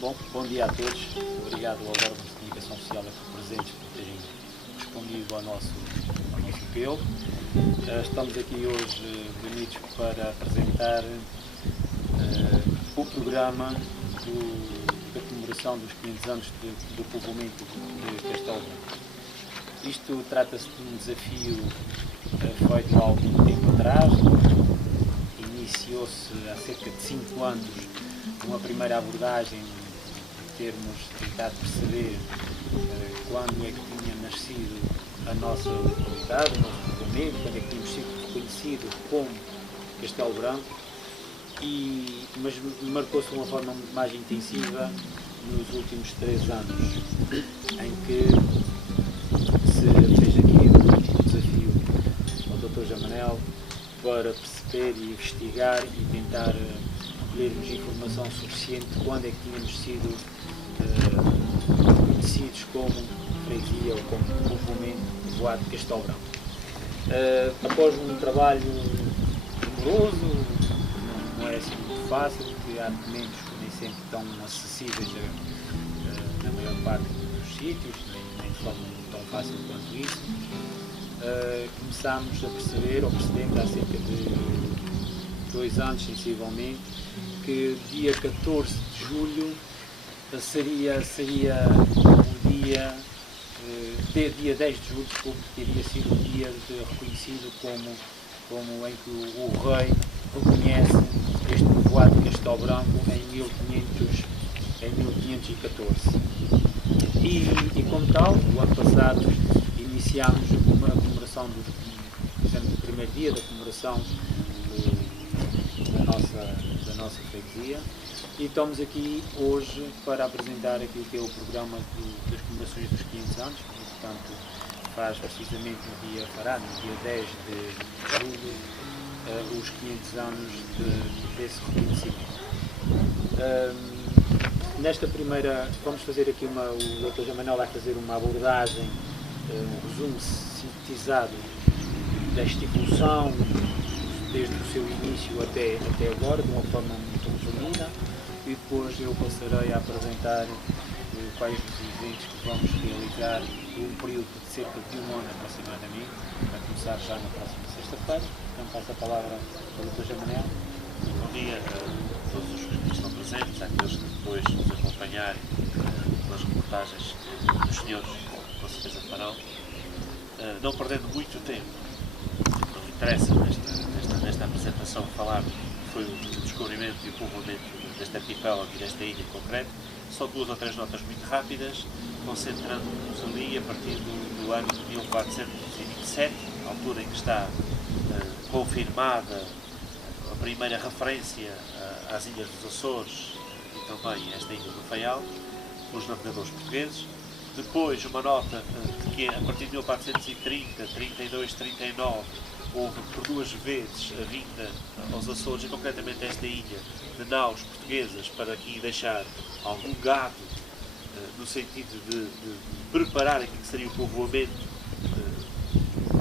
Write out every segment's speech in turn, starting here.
Bom dia a todos. Obrigado aos órgãos de comunicação social aqui presentes por terem respondido ao nosso apelo. Estamos aqui hoje reunidos para apresentar o programa da comemoração dos 500 anos do povoamento de Castelo Branco. Isto trata-se de um desafio feito há algum tempo atrás. Iniciou-se há cerca de 5 anos uma primeira abordagem de termos tentado perceber quando é que tinha nascido a nossa localidade, o nosso povoamento, quando é que tínhamos sido reconhecido como Castelo Branco, mas marcou-se de uma forma muito mais intensiva nos últimos 3 anos, em que se fez aqui um desafio ao Dr. Jamanel para perceber e investigar e tentar recolhermos informação suficiente de quando é que tínhamos sido conhecidos como freguesia ou como povoamento povoado de Castelo Branco. Após um trabalho demoroso, não é assim muito fácil, porque há documentos que nem sempre estão acessíveis na maior parte dos sítios, nem de forma tão fácil quanto isso. Começámos a perceber, ou percebemos há cerca de 2 anos sensivelmente, que dia 14 de julho seria um dia, dia 10 de julho, desculpe, teria sido um dia reconhecido como em que o rei reconhece este povoado de Castelo Branco em 1514. E como tal, no ano passado iniciámos a comemoração fizemos o primeiro dia da comemoração da nossa freguesia, e estamos aqui hoje para apresentar aquilo que é o programa das comemorações dos 500 anos, e, portanto, fará no dia 10 de julho os 500 anos desse reconhecimento. Nesta primeira, vamos fazer aqui o Dr. Jamanel vai fazer uma abordagem, um resumo sintetizado desta evolução, desde o seu início até agora, de uma forma muito resumida, e depois eu passarei a apresentar quais os eventos que vamos realizar por um período de cerca de 1 ano aproximadamente, para começar já na próxima sexta-feira. Então passo a palavra ao Dr. Jamanel. Bom dia a todos os que estão presentes, àqueles que depois nos acompanharem pelas reportagens que os senhores com certeza farão. Não perdendo muito tempo, não me interessa nesta apresentação falar que foi o descobrimento e o povoamento deste arquipélago e desta ilha em concreto, só 2 ou 3 notas muito rápidas, concentrando-nos ali a partir do ano de 1427, altura em que está confirmada a primeira referência às ilhas dos Açores e também a esta ilha do Faial, pelos navegadores portugueses. Depois, uma nota de que a partir de 1430, 32, 39, houve por 2 vezes a vinda aos Açores, e concretamente a esta ilha, de naus portuguesas para aqui deixar algum gado, no sentido de preparar aquilo que seria o povoamento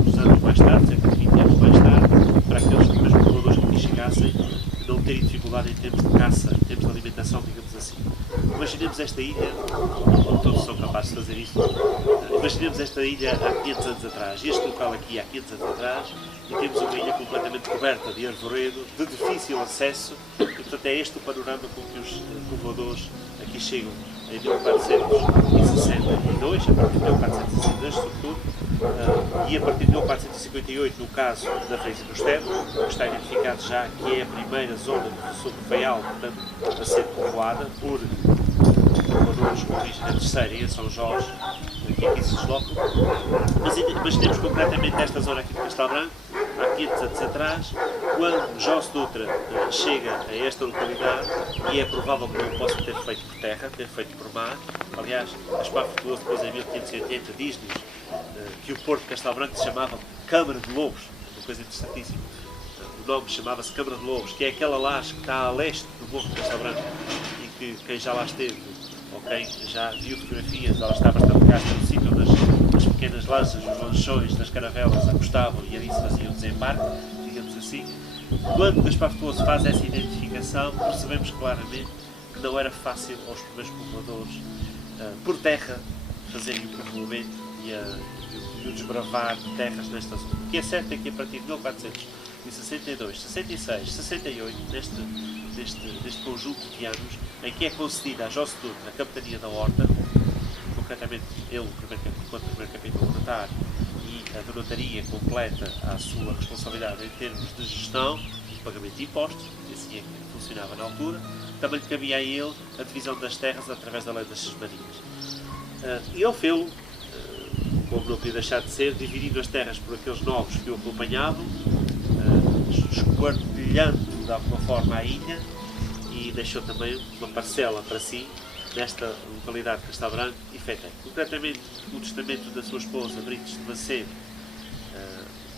uns anos mais tarde, cerca de 20 anos mais tarde, para aqueles mesmos povoadores que aqui chegassem não terem dificuldade em termos de caça, em termos de alimentação, digamos assim. Imaginemos esta ilha, todos são capazes de fazer isso, imaginemos esta ilha há 500 anos atrás, este local aqui há 500 anos atrás, e temos uma ilha completamente coberta de arvoredo, de difícil acesso, e portanto é este o panorama com que os povoadores aqui chegam em 1462, a partir de 1462 sobretudo, e a partir de 1458, no caso da freguesia do Estero, que está identificado já que é a primeira zona sobre o Faial, portanto, a ser povoada por povoadores com origem da Terceira e em São Jorge, que aqui se deslocam. Mas imaginemos concretamente esta zona aqui de Castelo Branco, há 500 anos atrás, quando Jorge Dutra chega a esta localidade, e é provável que não possa ter feito por terra, ter feito por mar. Aliás, Gaspar Frutuoso depois em 1580 diz-nos que o Porto de Castelo Branco se chamava Câmara de Lobos, uma coisa interessantíssima. O nome chamava-se Câmara de Lobos, que é aquela laje que está a leste do Morro de Castelo Branco, e que quem já lá esteve, ou quem já viu fotografias, ela está bastante gasta no sítio onde as pequenas lanças, os lanchões das caravelas acostavam e ali se fazia o desembarque, digamos assim. Quando Gaspar Frutuoso faz essa identificação, percebemos claramente que não era fácil aos primeiros povoadores por terra fazerem o povoamento e o desbravar de terras nesta zona. O que é certo é que a partir de 1462, 66, 68, neste conjunto de anos, em que é concedida a José Turco a capitania da Horta, concretamente ele, enquanto primeiro capítulo donatário, e a donataria completa à sua responsabilidade em termos de gestão e pagamento de impostos, e assim é que funcionava na altura, também cabia a ele a divisão das terras através da lei das sesmarias. E ele fez-o, como não podia deixar de ser, dividindo as terras por aqueles novos que o acompanhavam, esquartelhando de alguma forma a ilha, e deixou também uma parcela para si nesta localidade de Castelo Branco e Fetém. Concretamente, o testamento da sua esposa, Brites de Macedo,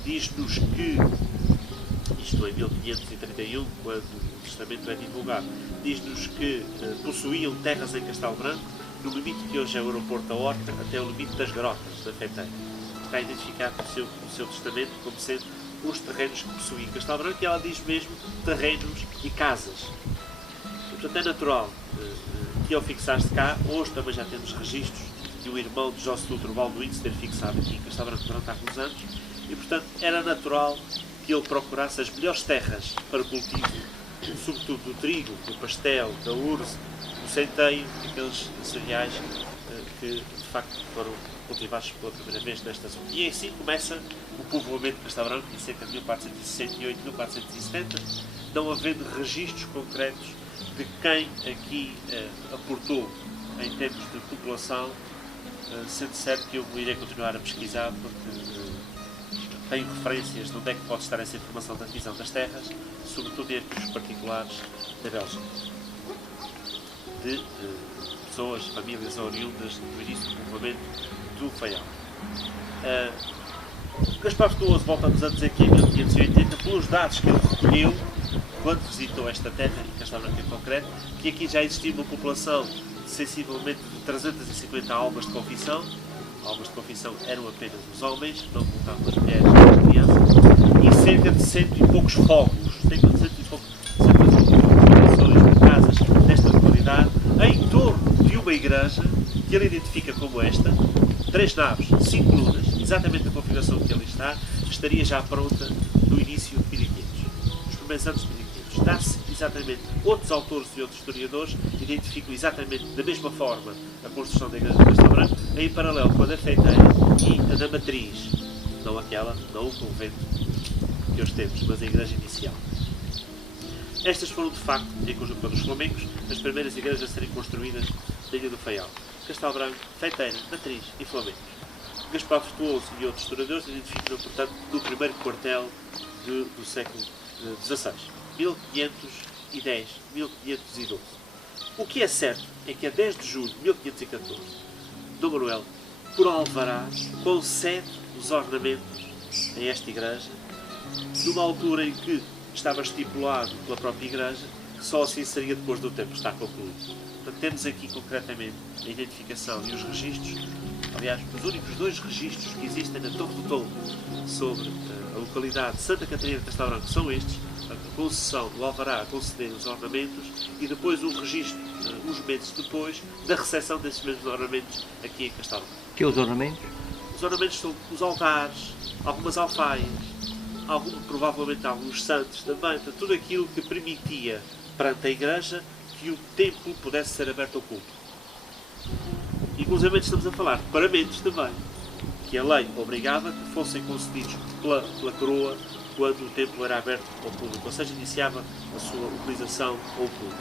diz-nos que, isto em 1531, quando o testamento é divulgado, diz-nos que possuíam terras em Castelo Branco, no limite que hoje é o aeroporto da Horta, até o limite das grotas da Fetém. Está identificado no seu testamento como sendo os terrenos que possuía em Castelo Branco, e ela diz mesmo terrenos e casas. E, portanto, é natural que ao fixar-se cá, hoje também já temos registros de um irmão de José Dutra, Balduíno, se ter fixado aqui em Castelo Branco durante alguns anos, e, portanto, era natural que ele procurasse as melhores terras para o cultivo, sobretudo do trigo, do pastel, da urze, do centeio, aqueles cereais que, de facto, foram cultivados pela primeira vez nesta zona. E assim começa o povoamento de Castelo Branco, em cerca de 1468, 1470, não havendo registros concretos de quem aqui aportou em termos de população, sendo certo que eu irei continuar a pesquisar, porque tenho referências de onde é que pode estar essa informação da divisão das terras, sobretudo entre os particulares da Bélgica, de pessoas, famílias oriundas do início do povoamento do Faial. Gaspar Frutuoso volta-nos a dizer que em 1580, pelos dados que ele recolheu quando visitou esta terra, em Castelo Branco em concreto, que aqui já existia uma população de sensivelmente de 350 almas de confissão. Almas de confissão eram apenas os homens, não contavam as mulheres e as crianças, e cerca de 100 e poucos fogos, cerca de 100 e poucos habitações de casas nesta localidade, em torno de uma igreja que ele identifica como esta, 3 naves, 5 colunas, exatamente a configuração que ali está, estaria já pronta no início de 1500, nos primeiros anos de 1500. Dá-se exatamente, outros autores e outros historiadores identificam exatamente da mesma forma a construção da igreja de Castelo Branco, em paralelo com a da Feiteira e a da Matriz, não aquela, não o convento que hoje temos, mas a igreja inicial. Estas foram, de facto, em conjunto com os flamencos, as primeiras igrejas a serem construídas na Ilha do Faial. Castelo Branco, Feiteira, Matriz e Flamencos. Gaspar Frutuoso e outros historiadores identificam, portanto, no primeiro quartel do século XVI, 1510, 1512. O que é certo é que a 10 de julho de 1514, Dom Manuel, por alvará, concede os ornamentos a esta igreja, numa altura em que estava estipulado pela própria igreja que só assim seria depois do tempo estar concluído. Portanto, temos aqui concretamente a identificação e os registros, aliás, os únicos 2 registros que existem na Torre do Tombo sobre a localidade de Santa Catarina de Castelo Branco são estes: a concessão do alvará a conceder os ornamentos e depois um registro, uns meses depois, da recepção desses mesmos ornamentos aqui em Castelo Branco. Que os ornamentos? Os ornamentos são os altares, algumas alfaias, provavelmente alguns santos também, tudo aquilo que permitia perante a igreja que o templo pudesse ser aberto ao culto. Inclusive estamos a falar de paramentos também, que a lei obrigava que fossem concedidos pela coroa quando o templo era aberto ao público, ou seja, iniciava a sua utilização ao público.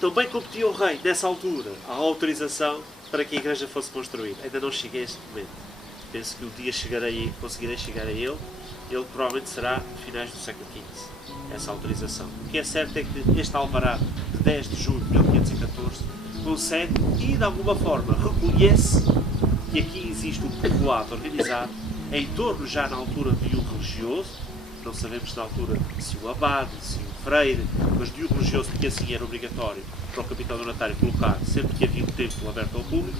Também competia ao rei, nessa altura, a autorização para que a igreja fosse construída. Ainda não cheguei a este momento. Penso que um dia conseguirei chegar a ele. Ele provavelmente será no finais do século XV, essa autorização. O que é certo é que este alvará de 10 de julho de 1514 concede e, de alguma forma, reconhece que aqui existe um povoado organizado em torno, já na altura, de um religioso. Não sabemos na altura se um abade, se um freire, mas de um religioso, porque assim era obrigatório para o capitão donatário colocar sempre que havia um templo aberto ao público.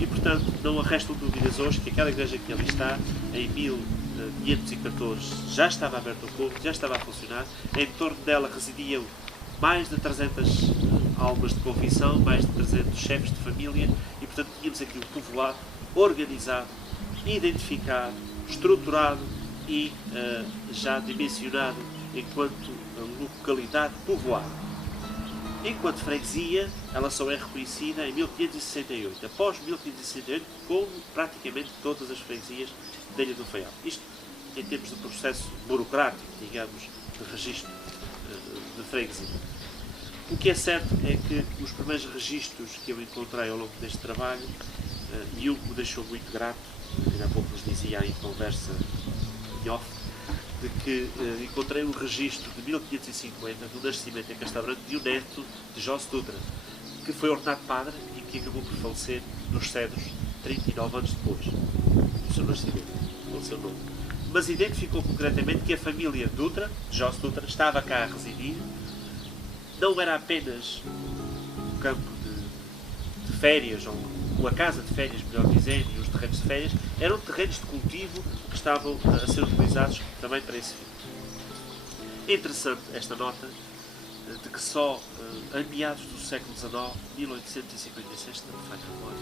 E, portanto, não restam dúvidas hoje que aquela igreja que ali está, em 1514, já estava aberta ao público, já estava a funcionar. Em torno dela residiam mais de 300 almas de confissão, mais de 300 chefes de família e, portanto, tínhamos aqui um povoado organizado, identificado, estruturado e já dimensionado enquanto localidade povoada. Enquanto freguesia, ela só é reconhecida em 1568, após 1568, como praticamente todas as freguesias da Ilha do Faial. Isto em termos de processo burocrático, digamos, de registro de freguesia. O que é certo é que os primeiros registros que eu encontrei ao longo deste trabalho, e um que me deixou muito grato, que há pouco nos dizia em conversa em off, de que encontrei um registro de 1550 do nascimento em Castelo Branco de um neto de José Dutra, que foi ordenado padre e que acabou por falecer nos cedros 39 anos depois do seu nascimento, com o seu nome. Mas identificou concretamente que a família Dutra, de José Dutra, estava cá a residir. Não era apenas um campo de férias, ou a casa de férias, melhor dizendo, e os terrenos de férias, eram terrenos de cultivo que estavam a ser utilizados também para esse fim. É interessante esta nota de que só em meados do século XIX, 1856, não me falha a memória,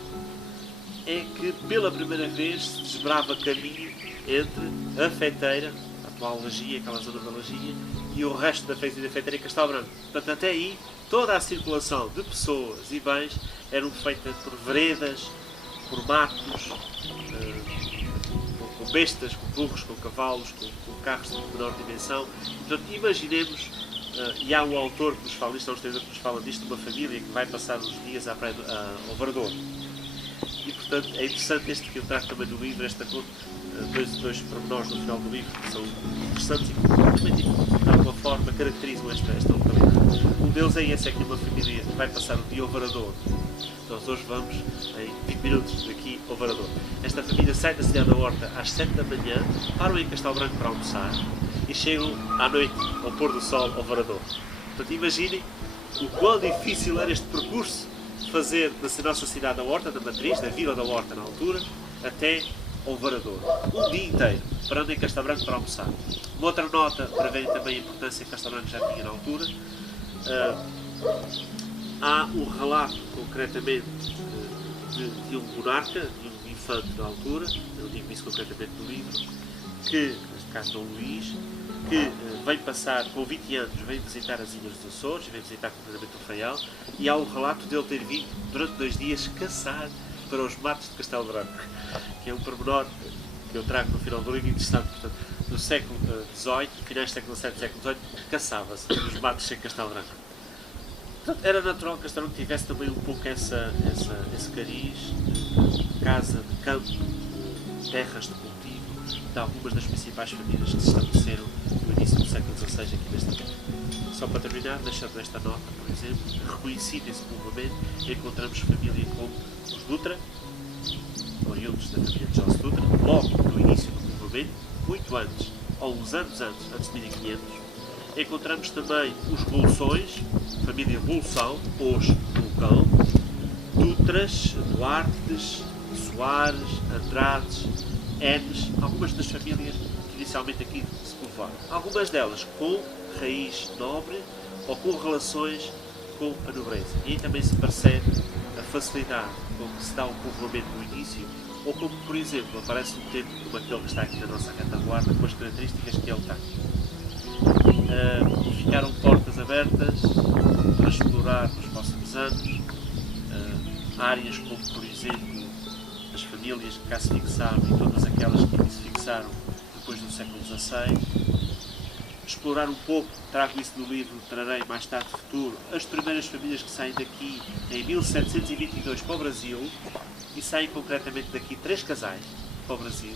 é que pela primeira vez se desbrava caminho entre a Feiteira, a atual Lagia, aquela zona da Lagia, e o resto da freguesia da Feiteira em Castelo Branco. Portanto, até aí, toda a circulação de pessoas e bens eram feitas por veredas, por matos, com bestas, com burros, com cavalos, com carros de menor dimensão. Portanto, imaginemos, e há um autor que nos fala isto, há uns tempos que nos fala disto, de uma família que vai passar uns dias à praia ao Varador. E, portanto, é interessante este que eu trago também no livro, dois pormenores no final do livro que são interessantes e que, de alguma forma, caracterizam esta localidade. Um deles é esse, é que uma família vai passar o dia ao Varador. Nós hoje vamos em 20 minutos daqui ao Varador. Esta família sai da cidade da Horta às 7 da manhã, param em Castelo Branco para almoçar e chegam à noite, ao pôr do sol, ao Varador. Portanto, imaginem o quão difícil era este percurso de fazer da nossa cidade da Horta, da matriz, da vila da Horta na altura, até ao Varador. Um dia inteiro, parando em Castelo Branco para almoçar. Uma outra nota, para verem também a importância que Castelo Branco já tinha na altura, há um relato, concretamente, de um monarca, de um infante na altura, eu digo isso concretamente no livro, que, neste caso Dom Luís, que vem passar, com 20 anos, vem visitar as Ilhas dos Açores, vem visitar concretamente o Faial, e há um relato dele ter vindo, durante 2 dias, caçar para os matos de Castelo Branco, que é um pormenor que eu trago no final do livro interessante. Portanto, no século XVIII, finais do século XVII, século XVIII, caçava-se nos matos em Castelo Branco. Portanto, era natural que Castelo Branco tivesse também um pouco esse cariz de casa, de campo, de terras de cultivo, de algumas das principais famílias que se estabeleceram no início do século XVI aqui nesta terra. Só para terminar, deixando esta nota, por exemplo, reconhecido esse povoamento, encontramos família como os Dutra, oriundos da família de José Dutra, logo no início do povoamento, muito antes, ou uns anos antes de 1500. Encontramos também os Bolsões, família Bolsão, hoje Vulcão, Dutras, Duartes, Soares, Andrades, Enes, algumas das famílias que inicialmente aqui se povoaram. Algumas delas com raiz nobre ou com relações com a nobreza. E aí também se percebe a facilidade com que se dá o povoamento no início, ou como, por exemplo, aparece um templo como aquele que está aqui na nossa retaguarda, com as características que ele tem. Ficaram portas abertas para explorar nos próximos anos áreas como, por exemplo, as famílias que cá se fixaram e todas aquelas que aqui se fixaram depois do século XVI. Explorar um pouco, trago isso no livro, trarei mais tarde no futuro, as primeiras famílias que saem daqui em 1722 para o Brasil, e saem concretamente daqui 3 casais para o Brasil.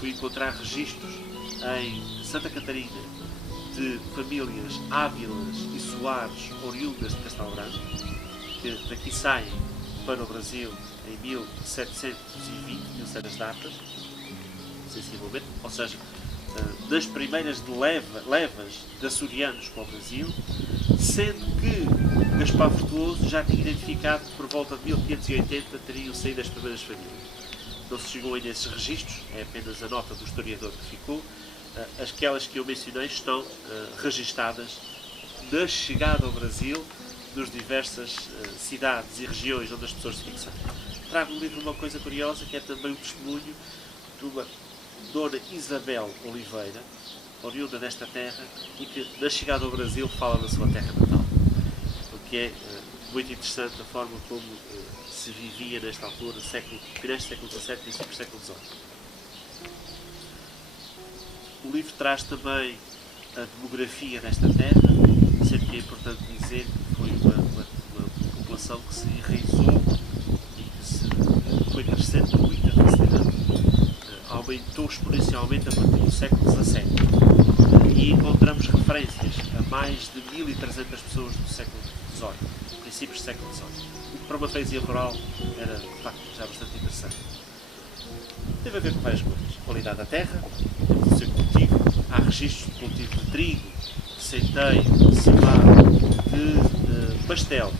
Fui encontrar registros em Santa Catarina de famílias Ávilas e Soares oriundas de Castelo Branco, que daqui saem para o Brasil em 1720, nessas datas, sensivelmente, ou seja, das primeiras levas de açorianos para o Brasil, sendo que Gaspar Frutuoso já tinha identificado que por volta de 1580 teriam saído as primeiras famílias. Não se chegou ainda a esses registros, é apenas a nota do historiador que ficou. Aquelas que eu mencionei estão registadas da chegada ao Brasil nas diversas cidades e regiões onde as pessoas se fixam. Trago no livro uma coisa curiosa, que é também o testemunho de uma Dona Isabel Oliveira, oriunda desta terra, e que na chegada ao Brasil fala da sua terra natal. O que é muito interessante a forma como se vivia nesta altura, finais do século XVII e princípios do século XVIII. O livro traz também a demografia desta terra, sendo que é importante dizer que foi uma população que se enraizou e que foi crescendo com muita facilidade. Aumentou exponencialmente a partir do século XVII. E encontramos referências a mais de 1.300 pessoas do século XVIII, princípios do século XVIII. O que para uma freguesia rural era, de facto, já bastante interessante. Teve a ver com várias coisas. Qualidade da terra, o seu cultivo. Há registros de cultivo de trigo, de centeio, de cevada, de pastel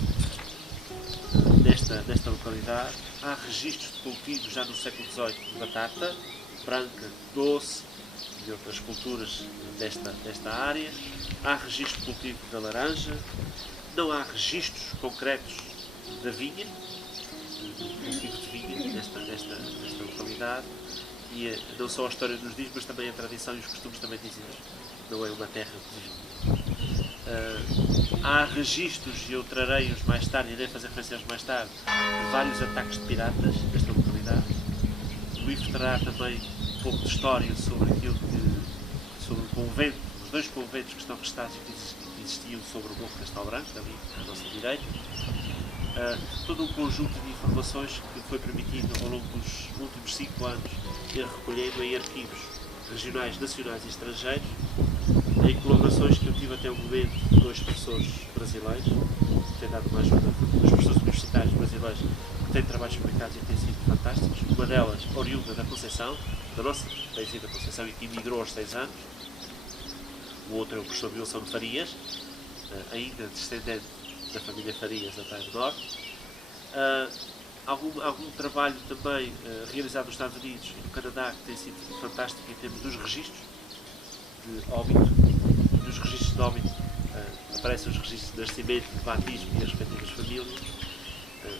nesta localidade. Há registros de cultivo já no século XVIII de batata, branca, doce e outras culturas desta área. Há registro de cultivo da laranja. Não há registros concretos da vinha, do cultivo de vinha nesta localidade. E não só a história nos diz, mas também a tradição e os costumes também dizem que não é uma terra de vinho. Há registros, e eu trarei os mais tarde, e irei fazer referências mais tarde, de vários ataques de piratas nesta localidade. O livro trará também um pouco de história sobre sobre o convento, os dois conventos que estão restados e que existiam sobre o Morro de Castelo Branco, ali à nossa direita. Todo um conjunto de informações que foi permitido ao longo dos últimos 5 anos ir recolhendo em arquivos regionais, nacionais e estrangeiros, em colaborações que eu tive até o momento de 2 professores brasileiros, que têm dado uma ajuda, 2 professores universitários brasileiros que têm trabalhos publicados e têm sido fantásticos. Uma delas, oriunda da Conceição, da nossa freguesia da Conceição, e que emigrou aos 6 anos. O outro é o professor Wilson Farias, ainda descendente da família Farias da Praia do Norte. Algum trabalho também realizado nos Estados Unidos e no Canadá, que tem sido fantástico em termos dos registros de óbito. Dos registros de óbito aparecem os registros de nascimento, de batismo e as respectivas famílias.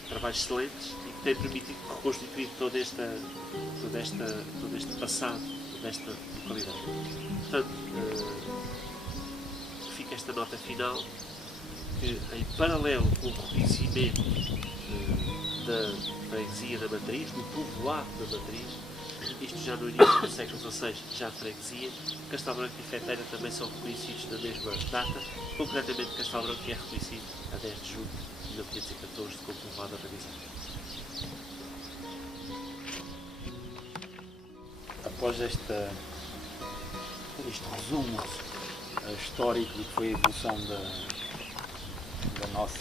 Trabalhos excelentes e que têm permitido reconstituir todo este passado desta localidade. Portanto, fica esta nota final, que em paralelo com o reconhecimento da freguesia da Matriz, do povoado da Matriz, isto já no início do século XVI, já freguesia, Castelo Branco e Feteira também são reconhecidos na mesma data, concretamente Castelo Branco é reconhecido a 10 de julho de 1514 como povoado organizado. Após este resumo histórico do que foi a evolução da nossa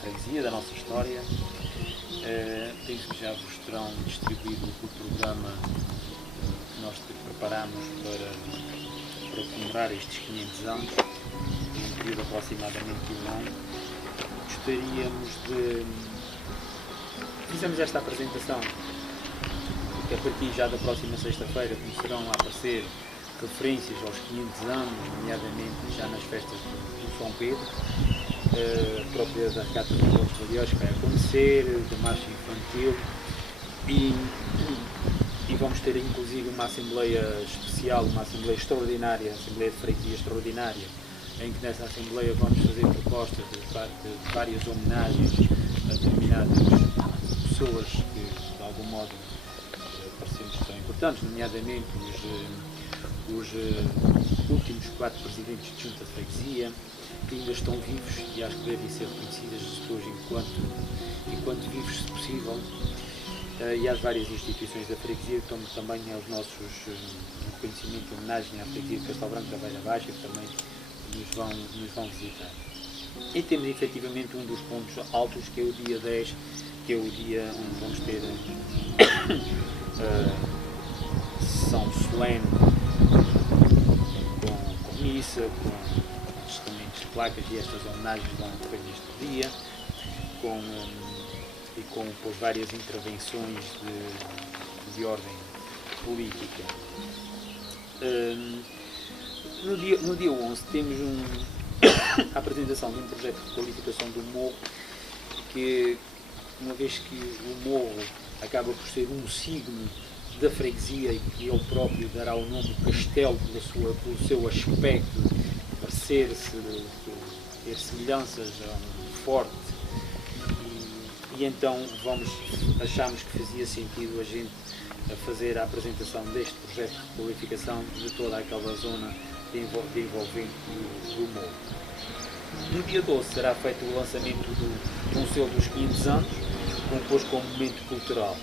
freguesia, da nossa história, penso que já vos terão distribuído o programa que nós preparamos para comemorar estes 500 anos, em um período aproximadamente de 1 ano. Gostaríamos de... Fizemos esta apresentação, porque a partir já da próxima sexta-feira começarão a aparecer referências aos 500 anos, nomeadamente já nas festas do São Pedro, a própria da Regata dos Montes Valiosos que vai acontecer, da marcha infantil, e vamos ter inclusive uma assembleia especial, uma assembleia extraordinária, uma assembleia de freguesia extraordinária, em que nessa assembleia vamos fazer propostas de várias homenagens a determinadas pessoas que de algum modo parecemos que são importantes, nomeadamente os últimos 4 presidentes de junta de freguesia, que ainda estão vivos e acho que devem ser reconhecidas as pessoas enquanto vivos, se possível, e às várias instituições da freguesia, como também aos nossos reconhecimento e homenagem à freguesia de Castelo Branco da Beira Baixa, que também nos vão visitar. E temos efetivamente um dos pontos altos, que é o dia 10, que é o dia onde vamos ter sessão solene, com missa, com testamentos de placas, e estas homenagens vão ocorrer neste dia, com várias intervenções de ordem política. No dia 11 temos a apresentação de um projeto de qualificação do morro, que, uma vez que o morro acaba por ser um signo da freguesia e que ele próprio dará o nome do castelo pelo seu aspecto, parecer-se, ter semelhanças a um forte, e então achamos que fazia sentido a gente fazer a apresentação deste projeto de qualificação de toda aquela zona de envolvente do morro. No dia 12 será feito o lançamento do Conselho dos 500 anos, composto como momento cultural.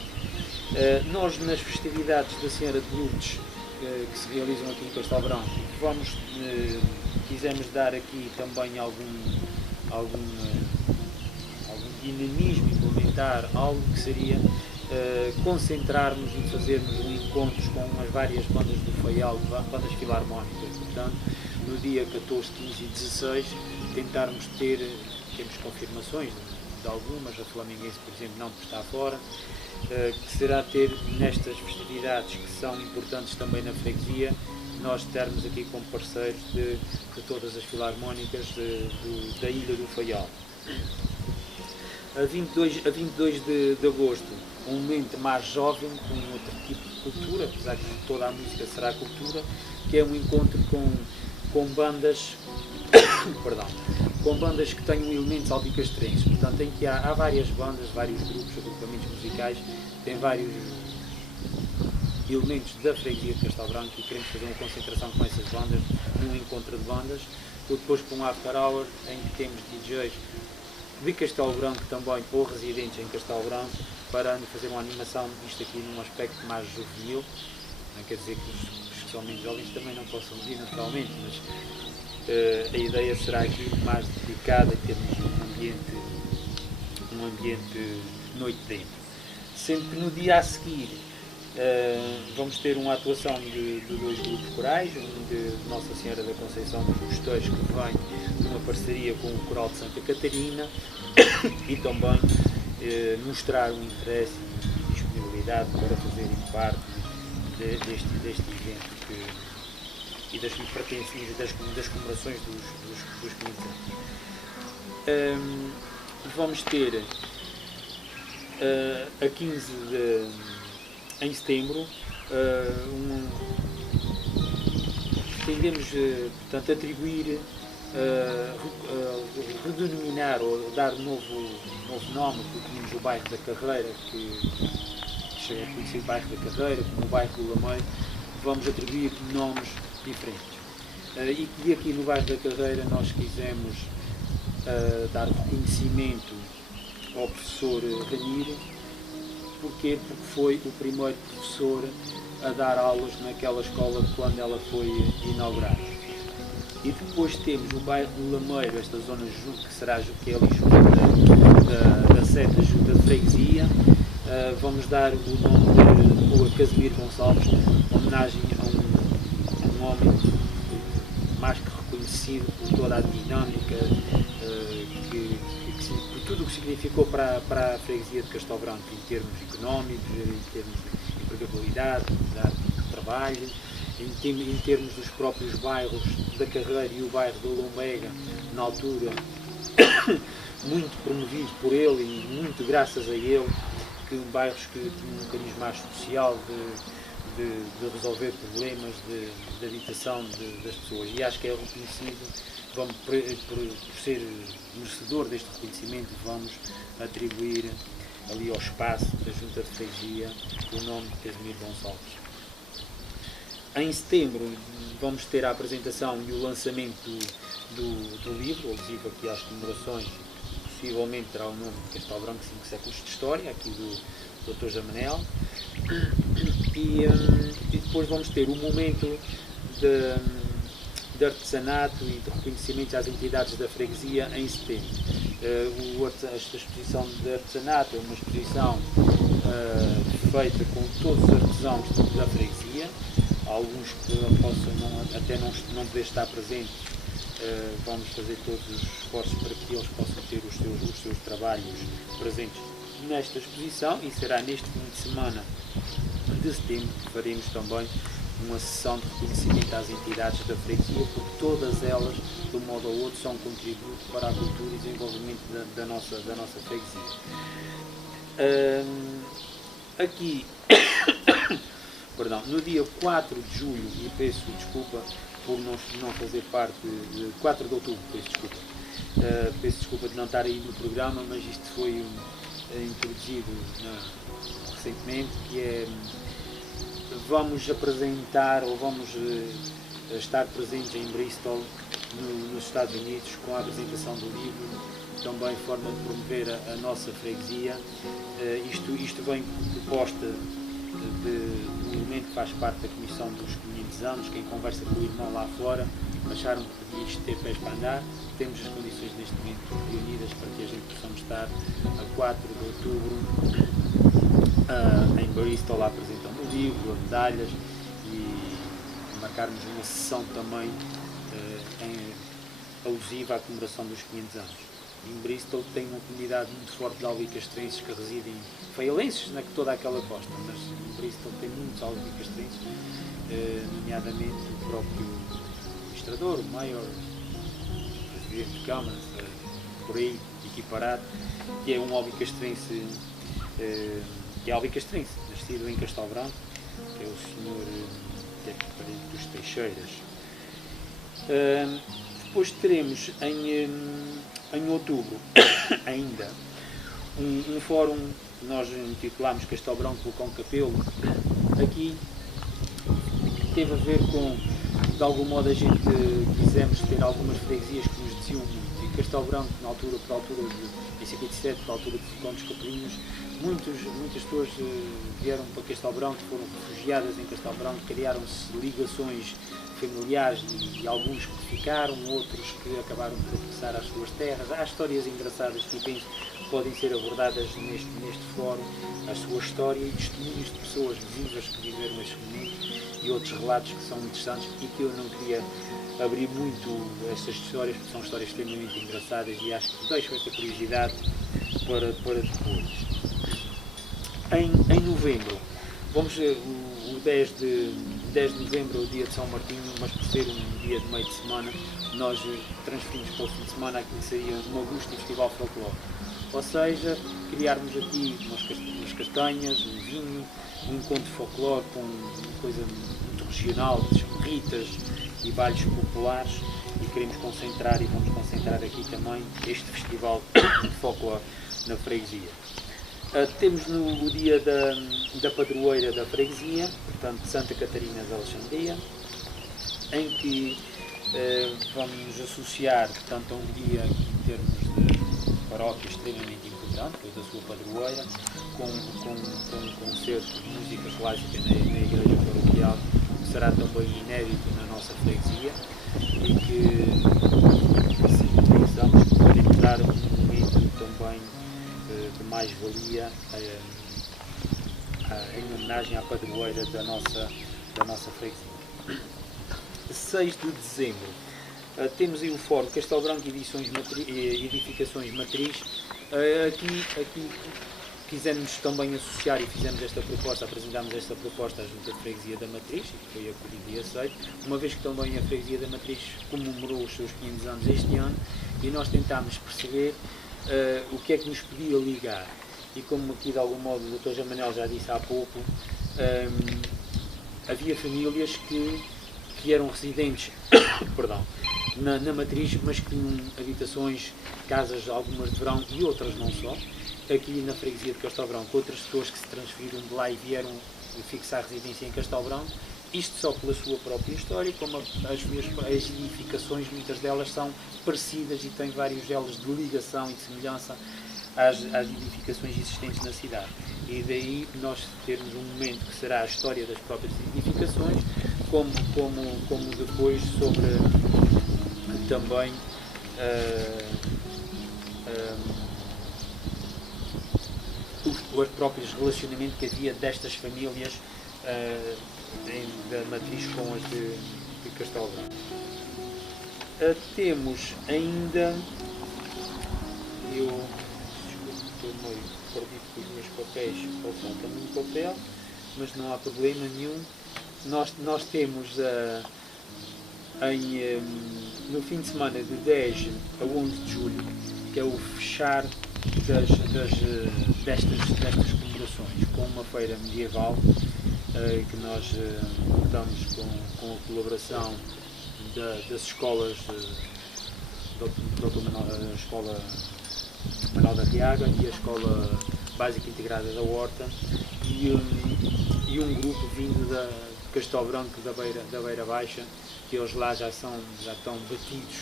Nós, nas festividades da Senhora de Lourdes, que se realizam aqui em Castelo Branco, quisemos dar aqui também algum dinamismo, implementar algo que seria concentrarmos e fazermos encontros com as várias bandas do Faial, bandas filarmónicas. Portanto, no dia 14, 15 e 16, tentarmos temos confirmações de algumas, a Flamenguense, por exemplo, não por estar fora, que será ter nestas festividades que são importantes também na freguesia, nós estarmos aqui como parceiros de todas as filarmónicas da Ilha do Faial. A 22 de agosto, um momento mais jovem, com outro tipo de cultura, apesar de toda a música será cultura, que é um encontro com bandas com bandas que tenham elementos albicastrenses. Portanto, em que há várias bandas, vários grupos, agrupamentos musicais, têm vários elementos da freguesia de Castelo Branco, e queremos fazer uma concentração com essas bandas, num encontro de bandas, ou depois com um after hour, em que temos DJs de Castelo Branco também, ou residentes em Castelo Branco, para fazer uma animação, isto aqui num aspecto mais juvenil. Não quer dizer que os que são menos jovens também não possam vir naturalmente, mas a ideia será aqui mais dedicada em termos de um ambiente noite dentro. Sendo que no dia a seguir vamos ter uma atuação de dois grupos corais, um de Nossa Senhora da Conceição dos Mosteiros, que vem numa parceria com o Coral de Santa Catarina, e também mostrar um interesse e disponibilidade para fazerem parte deste evento e das comemorações dos 500 anos. Vamos ter a 15 em setembro, pretendemos portanto, atribuir, redenominar ou dar um novo nome, porque tínhamos o bairro da Carreira, que é conhecido bairro da Carreira, como o bairro do Lameiro. Vamos atribuir nomes diferentes. E aqui no bairro da Carreira nós quisemos dar reconhecimento ao professor Ranir. Porquê? Porque foi o primeiro professor a dar aulas naquela escola quando ela foi inaugurada. E depois temos o bairro do Lameiro, esta zona que será que é ali junto da sede da Junta de Freguesia. Vamos dar o nome de Rua Casimiro Gonçalves, homenagem a um homem mais que reconhecido por toda a dinâmica, por tudo o que significou para a freguesia de Castelo Branco, em termos económicos, em termos de empregabilidade, de trabalho, em termos dos próprios bairros da Carreira e o bairro da Lombega, na altura, muito promovido por ele e muito graças a ele, que bairros que tinham um cariz mais social de resolver problemas de habitação das pessoas, e acho que é reconhecido. Vamos, por ser merecedor deste reconhecimento, vamos atribuir ali ao espaço da Junta de Freguesia o nome de Casimiro Gonçalves. Em setembro vamos ter a apresentação e o lançamento do livro, alusivo aqui às comemorações, possivelmente terá o nome de Castelo Branco 5 séculos de História, aqui do Dr. Jamanel, e depois vamos ter o momento de artesanato e de reconhecimento às entidades da freguesia em setembro. Esta exposição de artesanato é uma exposição feita com todos os artesãos da freguesia, alguns que até não poder estar presentes. Vamos fazer todos os esforços para que eles possam ter os seus trabalhos presentes nesta exposição, e será neste fim de semana de setembro que faremos também uma sessão de reconhecimento às entidades da freguesia, porque todas elas, de um modo ou outro, são um contributo para a cultura e desenvolvimento da nossa freguesia. Aqui, perdão, no dia 4 de julho, e peço desculpa por não fazer parte, 4 de outubro, peço desculpa de não estar aí no programa, mas isto foi introduzido recentemente, que é, vamos apresentar, ou vamos estar presentes em Bristol, nos Estados Unidos, com a apresentação do livro, também forma de promover a nossa freguesia. Isto vem proposta de um elemento que faz parte da Comissão dos 500 anos, quem conversa com o irmão lá fora, acharam que podia isto ter pés para andar. Temos as condições neste momento reunidas para que a gente possamos estar a 4 de outubro em Bristol, apresentando o livro, medalhas, e marcarmos uma sessão também alusiva à comemoração dos 500 anos. Em Bristol tem uma comunidade muito forte de albicastrenses que residem, faialenses, toda aquela costa, mas em Bristol tem muitos albicastrenses, nomeadamente o próprio administrador, o maior, o presidente de Câmara, por aí, equiparado, que é um albicastrense, nascido em Castelo Branco, que é o senhor dos Teixeiras. Depois teremos em outubro ainda um fórum que nós intitulámos Castelo Branco Vulcão Capelo. Aqui teve a ver com, de algum modo, a gente quisemos ter algumas freguesias que nos diziam muito, e Castelo Branco, por altura em 57, por altura de Vulcão dos Capelinhos, muitas pessoas vieram para Castelo Branco, foram refugiadas em Castelo Branco, criaram-se ligações familiares e alguns que ficaram, outros que acabaram por regressar às suas terras. Há histórias engraçadas que penso podem ser abordadas neste fórum, a sua história e testemunhos de pessoas vivas que viveram estes momentos e outros relatos que são interessantes e que eu não queria abrir muito estas histórias, porque são histórias extremamente engraçadas e acho que deixo esta curiosidade para depois. Em novembro, vamos o 10 de novembro é o dia de São Martinho, mas por ser um dia de meio de semana, nós transferimos para o fim de semana aquilo que seria um Augusto e Festival Folclore. Ou seja, criarmos aqui umas castanhas, um vinho, um encontro folclore com uma coisa muito regional, ritas e bailes populares, e queremos concentrar e vamos concentrar aqui também este festival de folclore na freguesia. Temos o dia da padroeira da freguesia, portanto Santa Catarina de Alexandria, em que vamos associar, portanto, a um dia em termos de paróquia extremamente importante, que é da sua padroeira, com um concerto de música clássica na igreja paroquial, que será também inédito na nossa freguesia e que pensamos que pode dar um momento também de mais-valia em homenagem à padroeira da nossa freguesia. 6 de dezembro, temos aí o Fórum Castelo Branco Edificações Matriz. Aqui quisemos também associar e fizemos esta proposta, apresentámos esta proposta à Junta de Freguesia da Matriz, que foi acolhida e aceita, uma vez que também a Freguesia da Matriz comemorou os seus 500 anos este ano, e nós tentámos perceber o que é que nos podia ligar. E como aqui de algum modo o Dr. João Manuel já disse há pouco, havia famílias que eram residentes perdão, na Matriz, mas que tinham habitações, casas, algumas de verão e outras não só, aqui na freguesia de Castelo Branco, outras pessoas que se transferiram de lá e vieram fixar residência em Castelo Branco, isto só pela sua própria história, como as edificações, muitas delas são parecidas e têm vários elos de ligação e de semelhança às edificações existentes na cidade. E daí nós termos um momento que será a história das próprias edificações, como depois sobre também os próprios relacionamentos que havia destas famílias da Matriz com as de Castelo Branco. Temos ainda, estou meio perdido com os meus papéis, ou falta-me um papel, mas não há problema nenhum. nós temos no fim de semana de 10 a 11 de julho, que é o fechar destas comemorações, com uma feira medieval que nós contamos com a colaboração das escolas, a Escola Manuel da Riaga e a Escola Básica Integrada da Horta, e um grupo vindo de Castelo Branco da Beira Baixa, que eles lá já estão batidos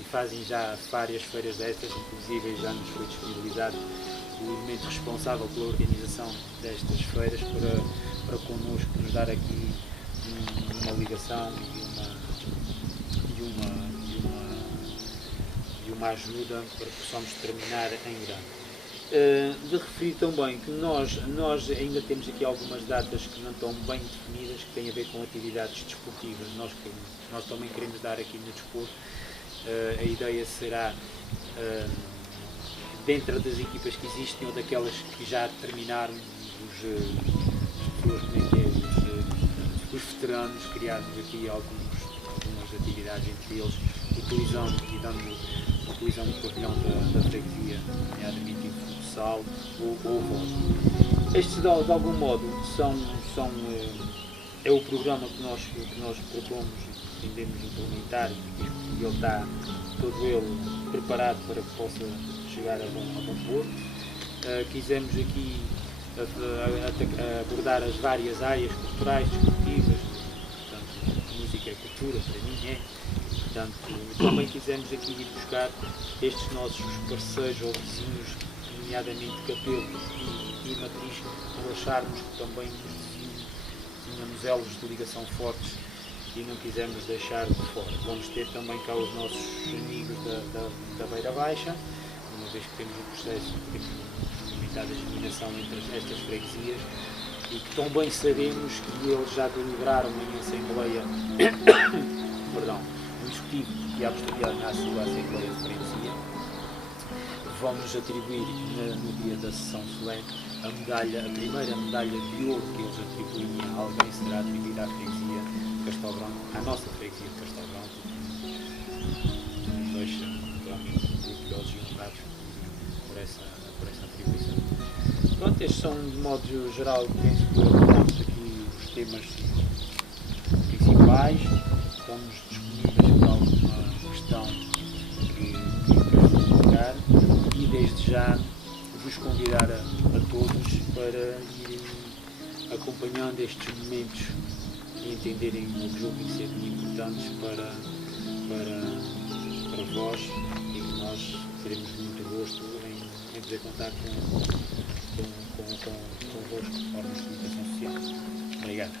e fazem já várias feiras destas, inclusive já nos foi disponibilizado o elemento responsável pela organização destas feiras para connosco nos dar aqui uma ligação e uma ajuda para que possamos terminar em grande. De referir também que nós ainda temos aqui algumas datas que não estão bem definidas, que têm a ver com atividades desportivas. Nós também queremos dar aqui no desporto. A ideia será, dentro das equipas que existem ou daquelas que já terminaram, os veteranos, criarmos aqui algumas atividades entre eles, utilizando o pavilhão da freguesia, nomeadamente em futsal ou vôlei. Estes, de algum modo, é o programa que nós propomos e pretendemos implementar, e ele está todo ele preparado para que possa chegar a bom porto. Quisemos aqui abordar as várias áreas culturais, desportivas, portanto, música é cultura, para mim é. Portanto, também quisemos aqui ir buscar estes nossos parceiros ou vizinhos, nomeadamente Capelo e Matriz, por acharmos que também tínhamos elos de ligação fortes e não quisemos deixar de fora. Vamos ter também cá os nossos amigos da Beira Baixa, uma vez que temos o processo, temos limitado a germinação entre estas freguesias, e que também sabemos que eles já deliberaram em Assembleia no Executivo e a posterior na sua Assembleia de Freguesia. Vamos atribuir no dia da sessão solene a primeira medalha de ouro que eles atribuem a alguém será atribuída à freguesia de Castelo Branco, à nossa freguesia de Castelo Branco, que nos deixa realmente orgulhosos e honrados por essa atribuição. Pronto, estes são, de modo geral, penso que abordamos aqui os temas principais. Estamos disponíveis para alguma questão que queiram colocar, e desde já vos convidar a todos para irem acompanhando estes momentos e entenderem o que julguem ser importantes para vós, e que nós teremos muito gosto em poder contar convosco de formas de comunicação social. Obrigado.